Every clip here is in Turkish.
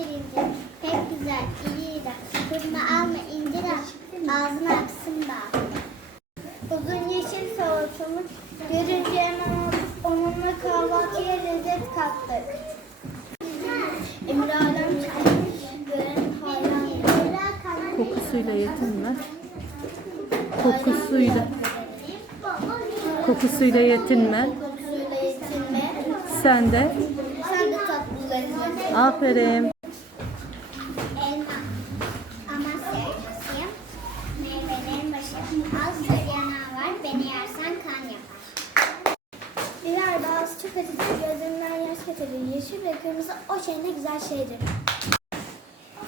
incir incir. Pek güzel, iri iri. Kırma alma incir al. Ağzına aksın bak. Uzun yeşil salatamı görünce hemen onunla kahvaltıya lezzet kattık. Emre Alem çıkmış, gören hayran. Kokusuyla yetinme. Kokusuyla. Kokusuyla yetinme. Sen de Sen de tatlı lezzet. aferin. Acıdır. Gözümden yaş getirir. Yeşil ve kırmızı o şey ne güzel şeydir.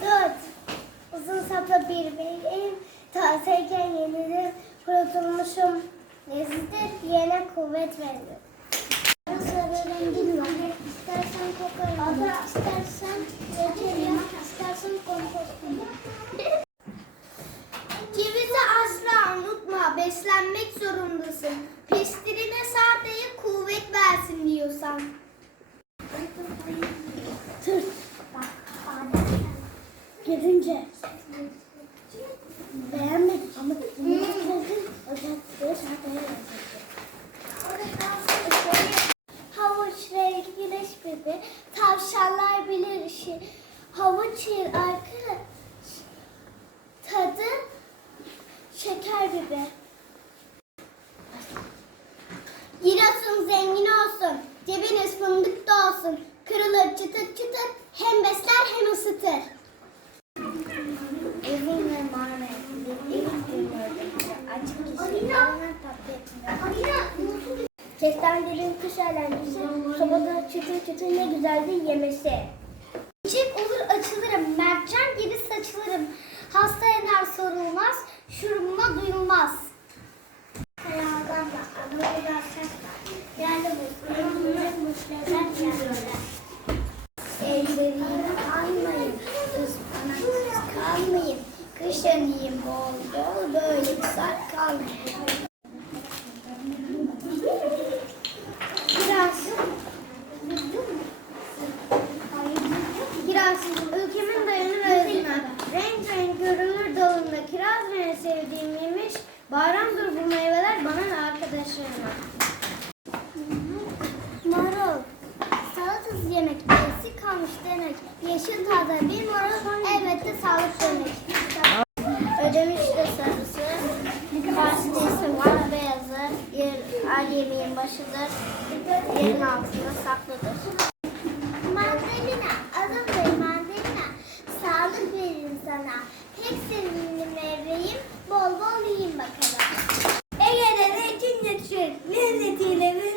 Dört. Uzun saplı bir beyim. Tazeyken yenilir. Kurutulmuşum. Lezzettir. Yiyene kuvvet verir. Sarı rengin var. İstersen kokarım. İstersen reçelim. İstersen kompostum. Cevizi asla unutma. Beslenmek zorundasın. Pestirine sadece versin diyorsan. Tırt. Görünce. Beğenmedim ama söyledim. Özellikle şarkıya Havuç ve güneş bebi, tavşanlar bilir işi. Havuç yer arka tadı şeker gibi. Giresun zengin olsun, cebiniz fındık da olsun. Kırılır çıtır çıtır, hem besler hem ısıtır. Evin ve marmelatlı, evin günlerde açık kişi, aranan tatlı etmiyor. Kestanelerin kış eğlencesi, sobada çıtır çıtır ne güzeldi yemesi. Çiçek olur açılırım, mercan Ellerimi almayın, ıspanaksız kalmayın. Kışın yiyin bol bol, böyle güzel kalmayın. Ülkemin dayanır ağzına. Renk renk görünür dalında. Kiraz en sevdiğim yemiş. Bayramdır bu meyveler bana arkadaşlarıma. demek. Yeşil taze bir moru elbette sağlık demek. Ödemiş de sarısı, karşıdaysa var beyazı, yer, al yemeğin başıdır, yerin altında saklıdır. Mandalina, adım da mandalina, sağlık verin sana. Pek sevimli meyveyim, bol bol yiyin bakalım. Ege'de zeytin yetişir, lezzetiyle ve